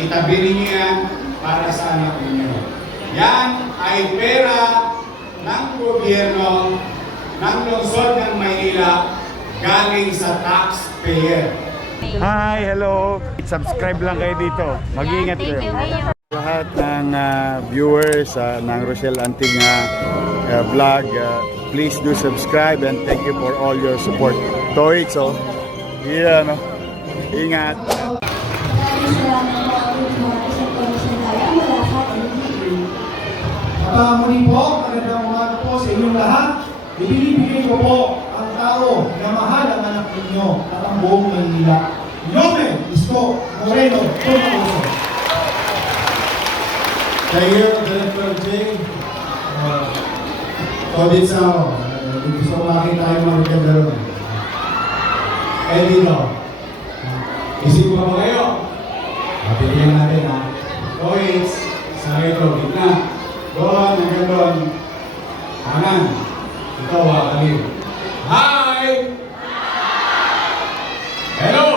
itabi ninyo yan para sa anak ninyo. Yan ay pera ng gobyerno ng lungsod ng Maynila galing sa taxpayer. Hi, hello. Subscribe lang kayo dito. Mag-iingat kayo. Lahat ng viewers ng Rochelle Anting vlog, please do subscribe and thank you for all your support. Toits, oh. Yeah, no. Ingat. Muli po, magandang umaga po sa inyong lahat. Ibinibigay ko po ang tao na mahal ang anak ninyo at ang buong Maynila. Yome Isko Moreno Tomaso. Kayo, Director J. Todit sa ako. Gusto ko makita tayo magaganda ron. Eh dito. Isip ko ba kayo? Mapilihan natin ha. Toits, sa ito, gitna. Doon, hanggang doon. Kanan. Ikaw, kaliw. Hi! Hello!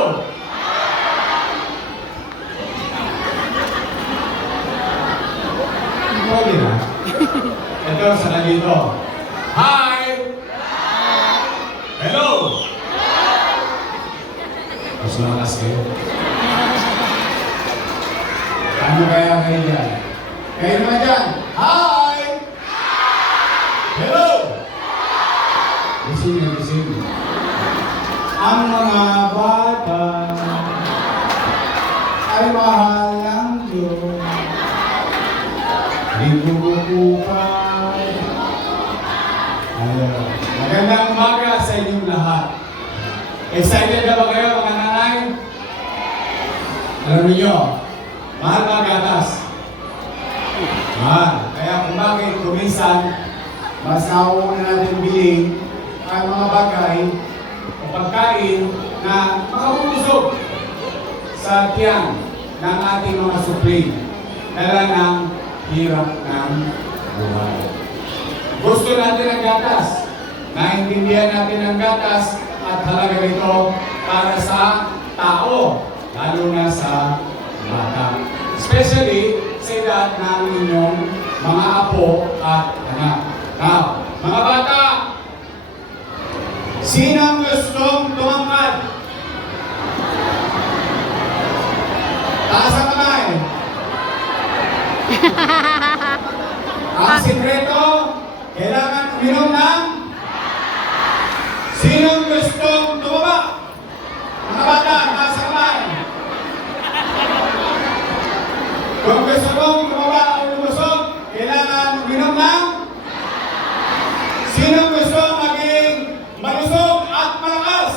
Pwede na. Ito, sa dito. Hi! Hello! Mas malakas kayo. Ano kaya kayo dyan? Kayo naman dyan. Hi! Hello! Gising. Ang mga bata ay mahal ng Diyos. Ligugupay. Magandang umaga sa inyong lahat. Excited na ba kayo mga nanay? Alam niyo, mahal mga gatas. Kaya kung bakit kuminsan, mas nauuna natin bilhin ang mga bagay o pagkain na makapupusog sa tiyan ng ating mga supling. Dala ng hirap ng buhay. Gusto natin ang gatas. Naintindihan natin ang gatas at halaga nito para sa tao, lalo na sa bata. Especially sa edad ng inyong mga apo at anak. Now, mga bata, sinang gustong tumangkad? Taas ang kamay. Ang sikreto, kailangan uminom ng sinong gustong tumaba? Mga bata, taas ang kamay. Kung gusto mong tumaba o lumusog, kailangan uminom ng sinong gusto maging malusog at malakas?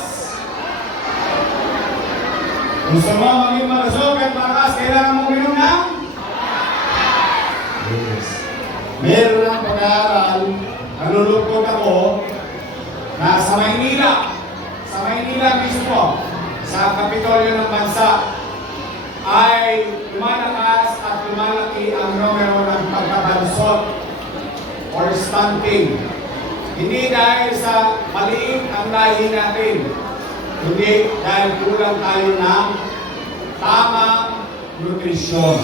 Gusto mo maging malusog at malakas, kailangan mong uminom ng? Yes. Meron ang pag-aaral, nalulungkot ako, na sa Maynila mismo, sa Kapitolyo ng Bansa, ay lumalakas at lumalaki ang numero ng pagkabansot or stunting. Hindi dahil sa maliit ang lahi natin, kundi dahil kulang tayo ng tamang nutrisyon.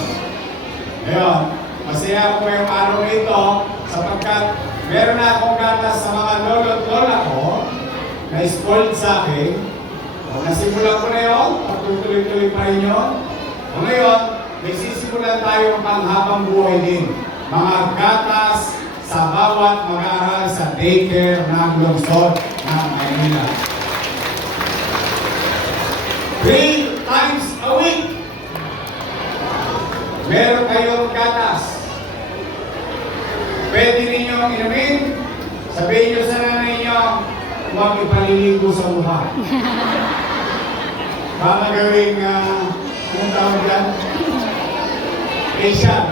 Ngayon, masaya ko yung araw nito sapagkat meron na akong gatas sa mga lolo at lola ko na spoiled sa akin. Nasimulan ko na yun, pagtutuloy-tuloy pa rin yun. O ngayon, may sisimulan tayo panghabang buhay din. Mga gatas sa bawat mag-aaral sa daycare ng lungsod ng Maynila. 3 times a week, meron kayong gatas. Pwede ninyong inumin, sabihin nyo sa nanay nyo, huwag ipaliligo sa mukha. Baka gawing, anong tawag dyan? Asian.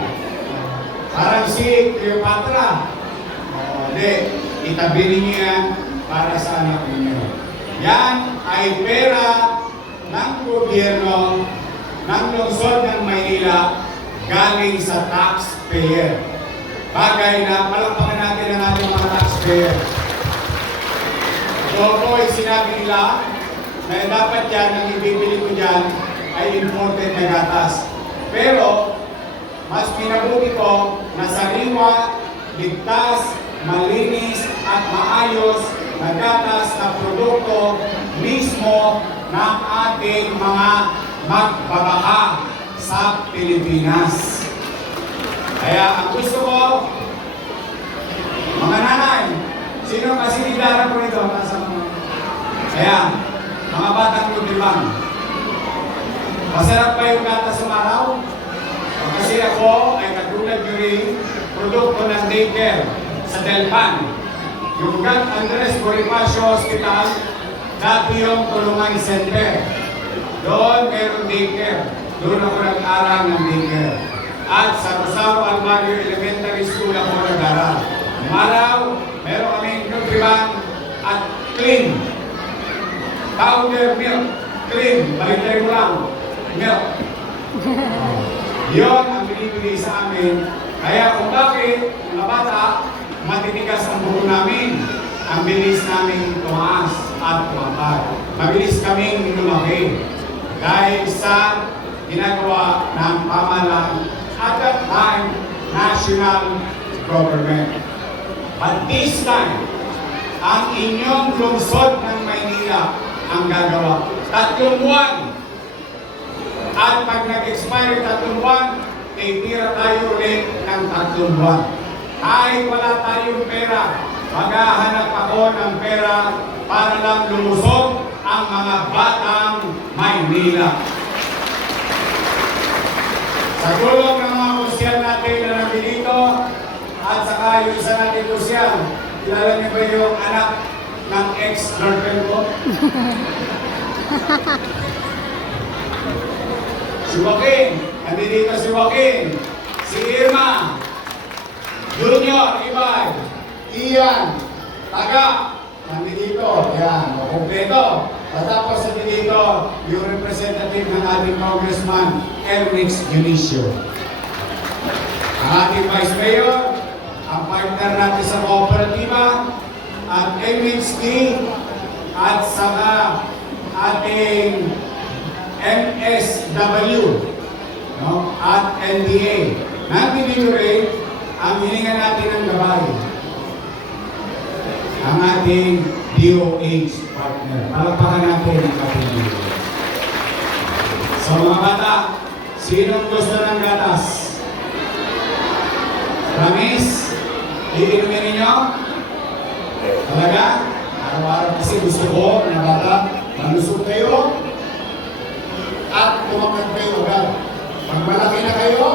Parang si Cleopatra. Hindi, itabi ninyo yan para sa anak ninyo. Yan ay pera ng gobyerno ng lungsod ng Maynila galing sa taxpayer. Bagay na palakpakan natin ang ating mga taxpayer. So po ay sinabi nila na dapat yan, ang ibibili ko dyan ay imported na gatas. Pero, mas pinabuti ko na sariwa, ligtas, malinis at maayos na gatas na produkto mismo ng ating mga magbabaka sa Pilipinas. Kaya ang gusto ko, mga nanay, sino kasi idara ko ito? Kaya, mga batang lumibang, masarap pa yung gatas sumaraw? Kasi ako ay katulad nyo rin, produkto ng daycare sa Delpan. Yung Gan Andres Bonifacio Hospital, dati yung tulungan center. Doon meron daycare. Doon ako nag-aral ng daycare. At sa Rosario Almario Elementary School ako nag-aral. Umaraw, meron kaming nutriban at clean. Powder milk, clean. Balitay mo lang, milk. Yun ang binibigay sa amin. Kaya kung bakit, mga bata, matitigas ang buho namin. Ang bilis namin tumaas at tumatag. Mabilis kaming lumaki. Dahil sa ginagawa ng pamahalaan at that time, national government. But this time, ang inyong lungsod ng Maynila ang gagawa. 3 buwan. At pag nag-expire 3 buwan, titira tayo ulit ng 3 buwan. Kahit wala tayong pera, maghahanap ako ng pera para lang lumusog ang mga batang Maynila. Sa tulong ng mga kusyal natin na nandito, at saka yung isa natin kusyal, kilala niyo ba yung anak ng ex-girlfriend ko? Si Joaquin, nandito si Joaquin, si Irma, Junior, Ibay, Ian, Taga, nandito, yan, kompleto. At tapos nandito, yung representative ng ating congressman, Erwix Junicio. Ang ating vice mayor, ang partner natin sa kooperatiba, at MHD, at saka ating MSW, no? At NDA. Nandito rin ang hininga natin ng gabay. Ang ating DOH partner. Palagpakan natin ang ating DOH. Sa mga bata, sinong gusto ng gatas? Promise? Iinumin ninyo? Talaga? Araw-araw kasi gusto ko na bata, malusog kayo at tumakat kayo agad. Pag malaki na kayo,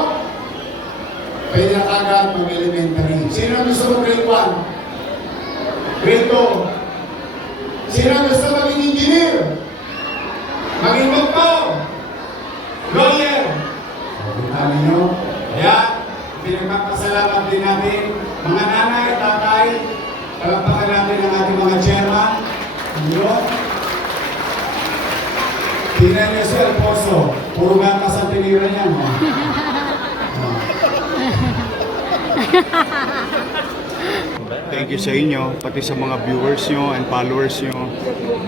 pwede na kagad mag-elementary. Sino gusto mo grade 1? Grade 2? Sino gusto maging engineer? Maging doktor? Lawyer? Kita ninyo? Kaya, pinagpapasalamat din natin mga nanay, tatay, palagpakan natin ang ating mga chairman. Yun. Tingnan niyo si Alfonso, puro gatas ang tinira niya. No? Thank you sa inyo, pati sa mga viewers nyo and followers nyo.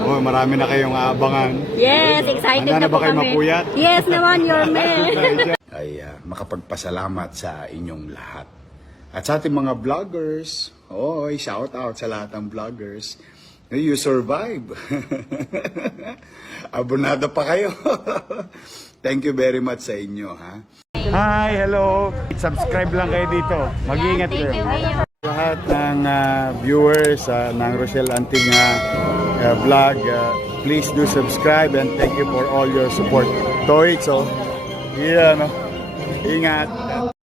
Oh, marami na kayong aabangan. Yes, excited Handa na na po ba kayo kami. mapuyat? Yes naman, your man. Ay makapagpasalamat sa inyong lahat. At sa ating mga vloggers, shout out sa lahat ng vloggers. You survive. Abonado pa kayo. Thank you very much sa inyo, ha? Hi, hello. Subscribe lang kayo dito. Mag-iingat kayo. Lahat ng viewers ng Rochelle Antig vlog, please do subscribe and thank you for all your support. Toy, so, yeah, no? Ingat.